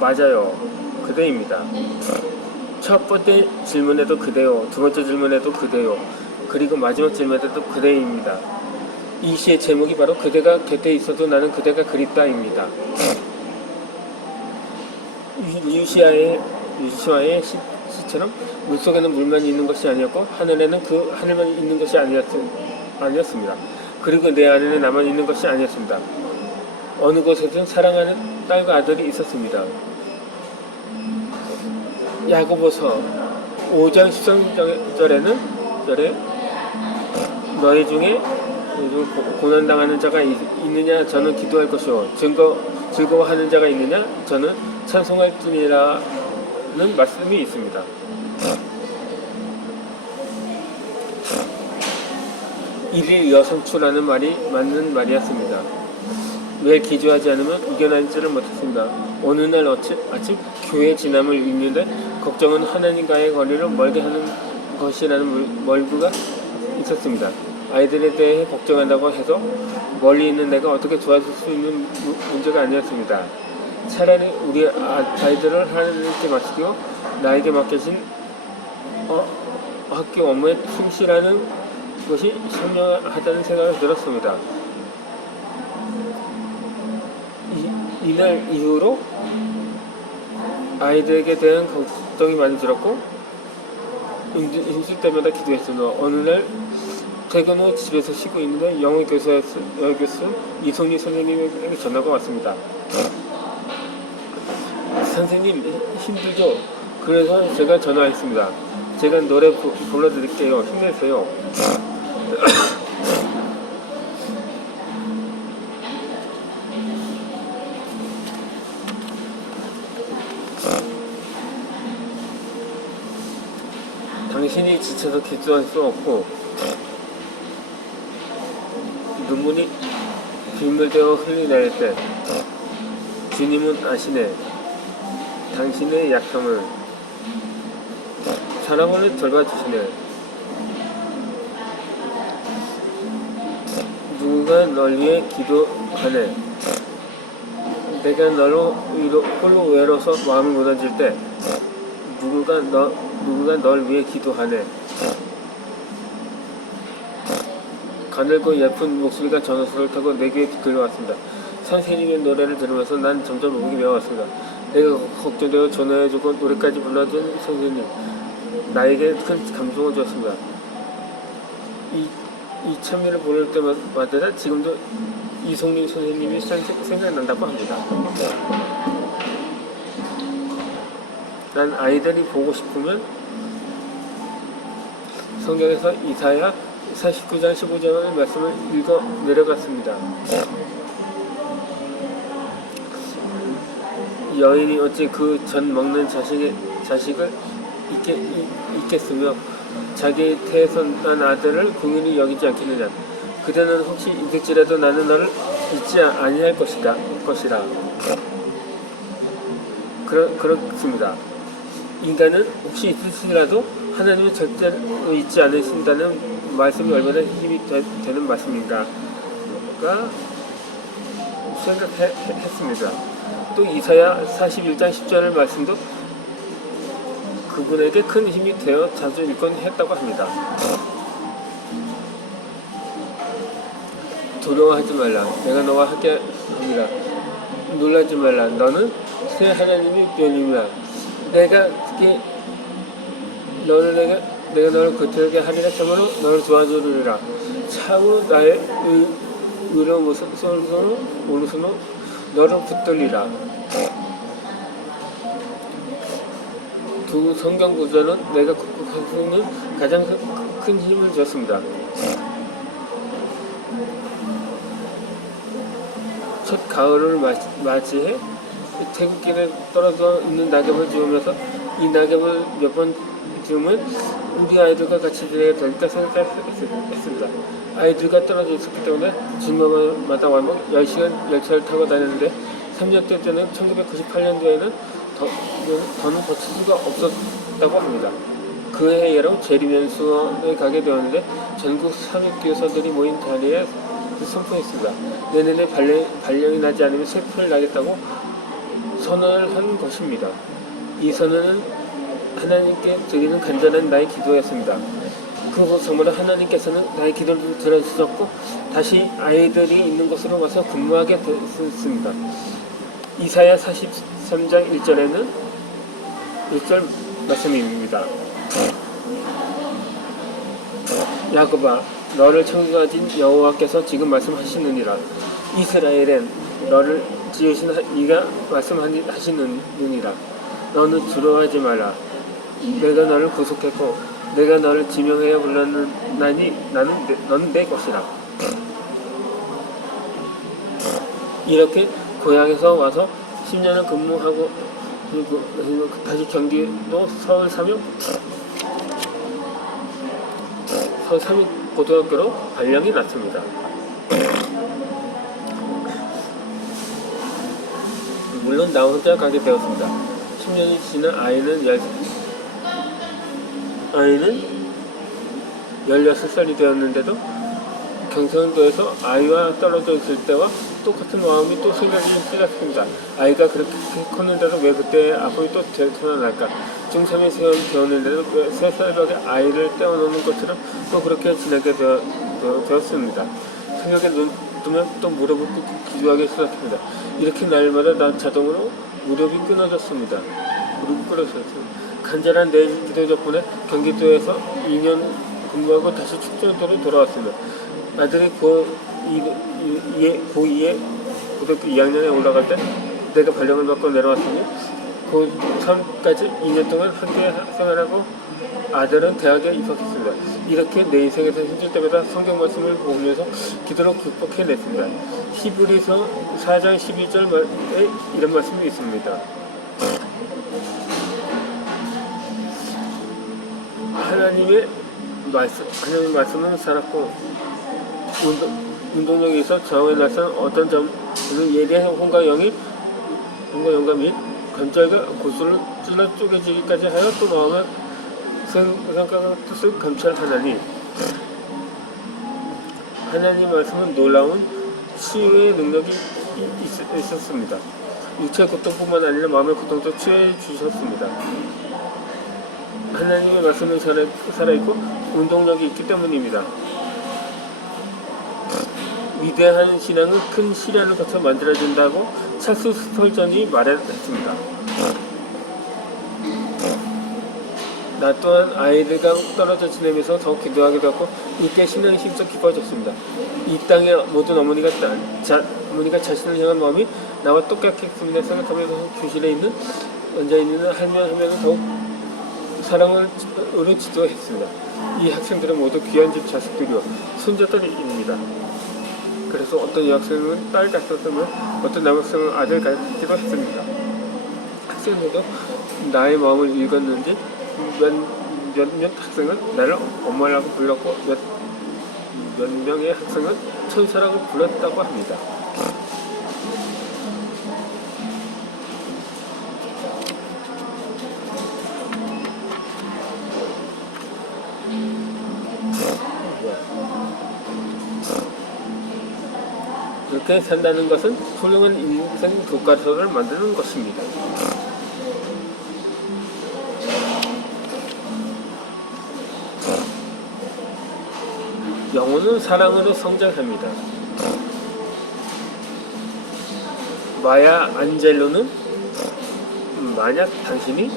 맞아요. 그대입니다. 첫 번째 질문에도 그대요. 두 번째 질문에도 그대요. 그리고 마지막 질문에도 그대입니다. 이 시의 제목이 바로 그대가 곁에 있어도 나는 그대가 그립다입니다. 유시아의 시처럼 물속에는 물만 있는 것이 아니었고 하늘에는 그 하늘만 있는 것이 아니었습니다. 그리고 내 안에는 나만 있는 것이 아니었습니다. 어느 곳에든 사랑하는 딸과 아들이 있었습니다. 야고보서 5장 13절에는 너희 중에 고난당하는 자가 있느냐 저는 기도할 것이요 즐거워하는 자가 있느냐 저는 찬송할 뿐이라는 말씀이 있습니다. 일일 여성추라는 말이 맞는 말이었습니다. 매일 기도하지 않으면 이겨나지를 못했습니다. 어느 날 아침 교회 지남을 읽는데 걱정은 하나님과의 거리를 멀게 하는 것이라는 멀구가 있었습니다. 아이들에 대해 걱정한다고 해서 멀리 있는 내가 어떻게 도와줄 수 있는 문제가 아니었습니다. 차라리 우리 아이들을 하나님께 맡기고 나에게 맡겨진 학교 업무에 충실하는 것이 현명하다는 생각이 들었습니다. 이날 이후로 아이들에게 대한 걱정이 많이 들었고 힘들 때마다 기도했습니다. 어느 날 퇴근 후 집에서 쉬고 있는데 영어 교수 이송희 선생님에게 전화가 왔습니다. 선생님 힘들죠? 그래서 제가 전화했습니다. 제가 노래 불러드릴게요. 힘내세요. 당신이 지쳐서 기도할 수 없고 눈물이 빗물되어 흘러내릴 때 주님은 아시네. 당신의 약함을 사랑으로 돌봐주시네. 누군가 널 위해 기도하네. 내가 홀로 외로워서 마음이 무너질 때 누군가 널 위해 기도하네. 가늘고 예쁜 목소리가 전화선을 타고 내 귀에 들려왔습니다. 선생님의 노래를 들으면서 난 점점 목이 메어왔습니다. 내가 걱정되어 전화해주고 노래까지 불러준 선생님, 나에게 큰 감동을 주었습니다. 이 참여를 보낼 때마다 지금도 이송림 선생님이 생각난다고 합니다. 난 아이들이 보고 싶으면 성경에서 이사야 49장 15절의 말씀을 읽어 내려갔습니다. 여인이 어찌 그 전 먹는 자식을 잊겠으며 자기 태에서 난 아들을 긍휼히 여기지 않겠느냐. 그대는 혹시 잊을지라도 나는 너를 잊지 아니할 것이라. 그렇습니다. 인간은 혹시 있을지라도 하나님은 절대로 잊지 않으신다는 말씀이 얼마나 힘이 되는 말씀인가 생각했습니다. 또 이사야 41장 10절의 말씀도 그분에게 큰 힘이 되어 자주 읽곤 했다고 합니다. 두려워하지 말라. 내가 너와 함께 합니다. 놀라지 말라. 너는 새 하나님의 편입니다. 내가 너를 거칠게 하리라. 참으로 너를 도와주리라. 차후 나의 의로운 오른손으로 너를 붙들리라. 두 성경 구절은 내가 극복할 수 있는 가장 큰 힘을 주었습니다. 첫 가을을 맞이해 태극기를 떨어져 있는 낙엽을 지우면서 이 낙엽을 몇 번 지우면 우리 아이들과 같이 지내야 되니까 생각했습니다. 아이들과 떨어져 있었기 때문에 주말마다 왕복 10시간 열차를 타고 다녔는데 3년 때는 1998년도에는 더는 버틸 수가 없었다고 합니다. 그해 여름 재림연수원에 가게 되었는데 전국 사육교사들이 모인 자리에 선포했습니다. 내년에 발령이 나지 않으면 세풀을 나겠다고 선언을 한 것입니다. 이 선언은 하나님께 드리는 간절한 나의 기도였습니다. 그 후성으로 하나님께서는 나의 기도를 들어주셨고 다시 아이들이 있는 곳으로 와서 근무하게 됐습니다. 이사야 43장 1절에는 1절 말씀입니다. 야곱아, 너를 창조하신 여호와께서 지금 말씀하시느니라. 이스라엘엔 너를 지으신 이가 말씀하시느니라. 너는 두려워하지 마라. 내가 너를 구속했고 내가 너를 지명하여 불렀나니 너는 내 것이라. 이렇게 고향에서 와서 10년을 근무하고 그리고 다시 경기도 서울 삼육 고등학교로 발령이 났습니다. 물론 나 혼자 가게 되었습니다. 10년이 지난 아이는 16살이 되었는데도 경상도에서 아이와 떨어져 있을 때와 똑같은 마음이 또 생각이 시작했습니다. 아이가 그렇게 컸는데도 왜 그때 아픔이 또 되살아날까? 중3의 세월이 되었는데도 왜 새벽에 아이를 떼어놓는 것처럼 또 그렇게 지내게 되었습니다. 새벽에 눈 뜨면 또 무릎을 꿇고 기도하기 시작합니다. 이렇게 날마다 난 자동으로 무릎이 끊어졌습니다. 간절한 내 기도 덕분에 경기도에서 2년 근무하고 다시 축전도로 돌아왔습니다. 아들이 고2에 고등학교 2학년에 올라갈 때 내가 발령을 받고 내려왔으니 고3까지 2년 동안 함께 생활하고 아들은 대학에 입학했습니다. 이렇게 내 인생에서 힘들 때마다 성경 말씀을 보면서 기도로 극복해냈습니다. 히브리서 4장 12절에 이런 말씀이 있습니다. 하나님의 말씀은 살았고 운동력이 있어 저에 나선 어떤 점은 예리한 혼과 영감 및 관절과 골수를 찔러 쪼개지기까지 하여 또 마음의 생각과 뜻을 감찰하나니 하나님 말씀은 놀라운 치유의 능력이 있었습니다. 육체의 고통뿐만 아니라 마음의 고통도 치유해 주셨습니다. 하나님의 말씀은 살아있고 운동력이 있기 때문입니다. 위대한 신앙은 큰 시련을 거쳐 만들어진다고 찰스 스톨전이 말했습니다. 나 또한 아이들과 떨어져 지내면서 더욱 기도하게 되었고 이때 신앙이 힘써 깊어졌습니다. 이 땅의 모든 어머니가 자신을 향한 마음이 나와 똑같겠습니다. 생각하면서 교실에 앉아있는 할머니는 더욱 사랑으로 지도했습니다. 이 학생들은 모두 귀한 집 자식들이요 손자들입니다. 그래서 어떤 여학생은 딸 같았으면 어떤 남학생은 아들 같기도 했습니다. 학생들도 나의 마음을 읽었는지 몇몇 학생은 나를 엄마라고 불렀고 몇 명의 학생은 천사라고 불렀다고 합니다. 그렇게 산다는 것은 훌륭한 인생 교과서를 만드는 것입니다. 영혼은 사랑으로 성장합니다. 마야 안젤로는 만약 당신이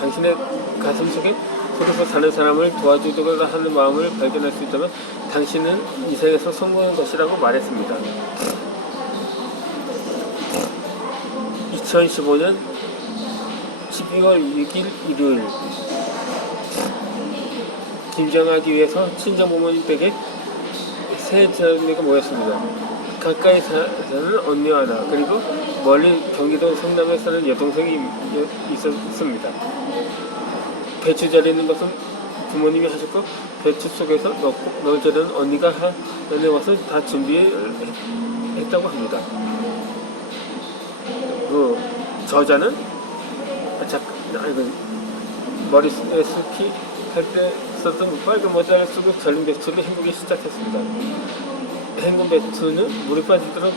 당신의 가슴 속에 홀에서 사는 사람을 도와주려고 하는 마음을 발견할 수 있다면 당신은 인생에서 성공한 것이라고 말했습니다. 2015년 12월 6일 일요일 김장하기 위해서 친정부모님 댁에 세 자매가 모였습니다. 가까이 사는 언니 하나 그리고 멀리 경기도 성남에 사는 여동생이 있었습니다. 배추 절이는 것은 부모님이 하셨고 배추 속에서 넣을 절은 언니가 하늘에 와서 다 준비했다고 합니다. 그 저자는 머리에 스키 할 때 썼던 빨간 모자를 쓰고 절인 배추를 헹구기 시작했습니다. 헹군 배추는 물에 빠지도록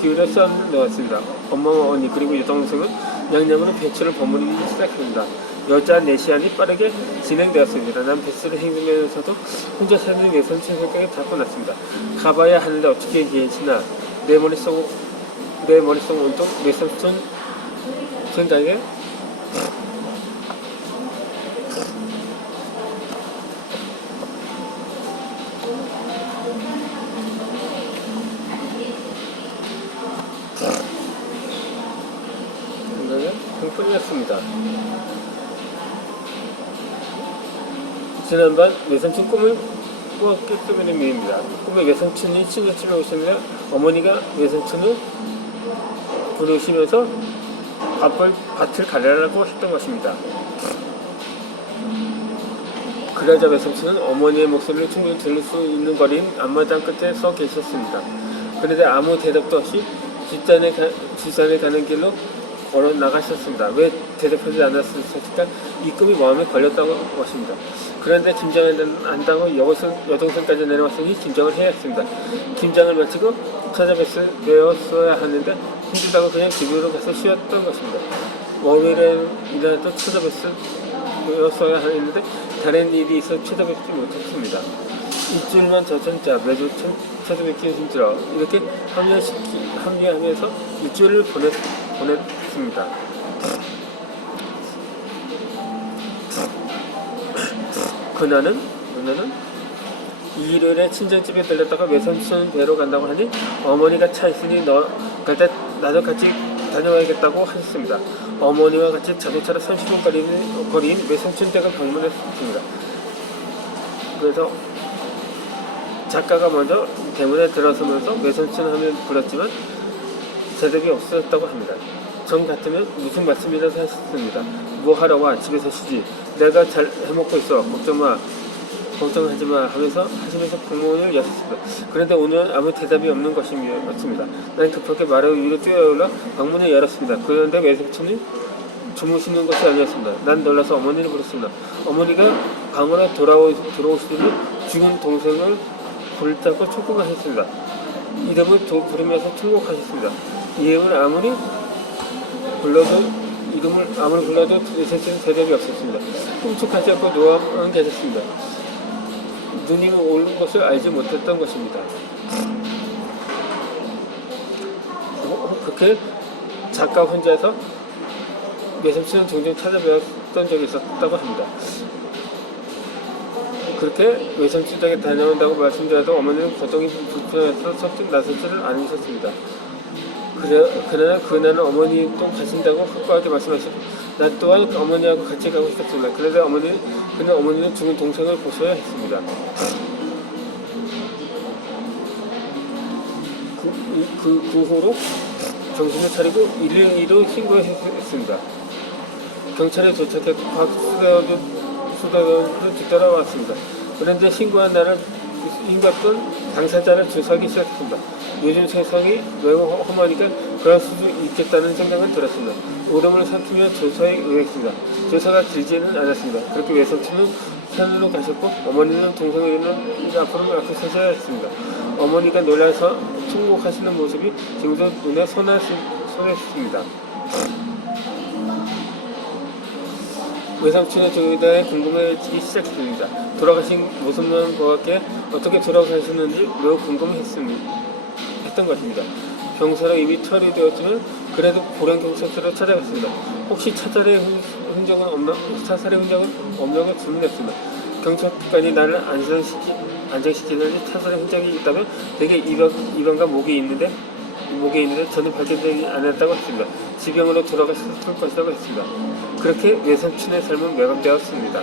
기울여 썰어 넣었습니다. 엄마와 언니 그리고 여동생은 양념으로 배추를 버무리기 시작합니다. 여자 내시안이 빠르게 진행되었습니다. 난 배추를 헹구면서도 혼자 사는 외손친 생각이 자꾸 났습니다. 가봐야 하는데 어떻게 계시나. 내 머릿속 온통 외삼촌 생각에 흥분이었습니다. 지난밤 외삼촌 꿈을 꾸었기 때문입니다. 꿈에 외삼촌이 친구집에 오셨는데 어머니가 외삼촌을 부르시면서 밭을 가려라고 했던 것입니다. 그러자 외삼촌은 어머니의 목소리를 충분히 들을 수 있는 거리인 앞마당 끝에 서 계셨습니다. 그런데 아무 대답도 없이 뒷산에 가는 길로 걸어 나가셨습니다. 왜 대답하지 않았을까? 이 꿈이 마음에 걸렸다고 것입니다. 그런데 김장한다고 여동생까지 내려왔으니 김장을 해야 했습니다. 김장을 마치고 찾아뵈었어야 하는데 힘들다고 그냥 집으로 가서 쉬었던 것입니다. 월요일이라도 찾아뵈었어야 하는데 다른 일이 있어 찾아뵙지 못했습니다. 일주일만 더 참자. 매주 찾아뵙기 힘들어. 이렇게 합리하면서 일주일을 보냈습니다. 그날은 일요일에 친정집에 들렸다가 외삼촌 뵈러 간다고 하니 어머니가 차 있으니 나도 같이 다녀와야겠다고 하셨습니다. 어머니와 같이 자동차로 30분 거리인 외삼촌 댁을 방문했습니다. 그래서 작가가 먼저 대문에 들어서면서 외삼촌 하면 불렀지만 대답이 없었다고 합니다. 전 같으면 무슨 말씀이라도 하셨습니다. 뭐 하러 와? 집에서 쉬지. 내가 잘 해먹고 있어. 걱정하지 마 하시면서 방문을 여셨습니다. 그런데 오늘은 아무 대답이 없는 것이었습니다. 난 급하게 말을 위로 뛰어올라 방문을 열었습니다. 그런데 외삼촌이 주무시는 것이 아니었습니다. 난 놀라서 어머니를 불렀습니다. 어머니가 방으로 들어오시더니 죽은 동생을 불타고 촉구만 했습니다. 이름을 부르면서 통곡하셨습니다. 이름을 아무리 불러도 외삼촌은 대답이 없었습니다. 꿈쩍하지 않고 누워만 계셨습니다. 눈이 오는 것을 알지 못했던 것입니다. 그렇게 작가 혼자서 외삼촌은 종종 찾아뵈었던 적이 있었다고 합니다. 그렇게 외삼촌 댁에 다녀온다고 말씀드려도 어머니는 고통이 불편해서 썩 나서지를 않으셨습니다. 그러나 그날은 어머니 또 가신다고 확고하게 말씀하셨고 나 또한 어머니하고 같이 가고 싶었습니다. 그런데 어머니는 죽은 동생을 보셔야 했습니다. 그 후로 정신을 차리고 112로 신고했습니다. 경찰에 도착해 박 수사관을 뒤따라왔습니다. 그런데 신고한 날을 임박던 당사자를 조사하기 시작했습니다. 요즘 세상이 매우 험하니까 그럴 수도 있겠다는 생각을 들었습니다. 오름을 삼키며 조사에 의했습니다. 조사가 길지는 않았습니다. 그렇게 외삼촌은 산으로 가셨고 어머니는 동생을 앞으로 서셔야 했습니다. 어머니가 놀라서 통곡하시는 모습이 지금도 눈에 선했습니다. 외삼촌의 죽음에 대해 궁금해지기 시작했습니다. 돌아가신 모습만 보았기에 어떻게 돌아가셨는지 매우 궁금했던 것입니다. 병사로 이미 처리되었지만 그래도 고령 경찰서를 찾아갔습니다. 혹시 사살의 흔적은 없냐고 질문했습니다. 경찰관이 나를 안정시키는지 사살의 흔적이 있다면 대개 입안과 목에 있는데 저는 발견되지 않았다고 했습니다. 지병으로 돌아가셨을 것이라고 했습니다. 그렇게 외삼촌의 삶은 마감되었습니다.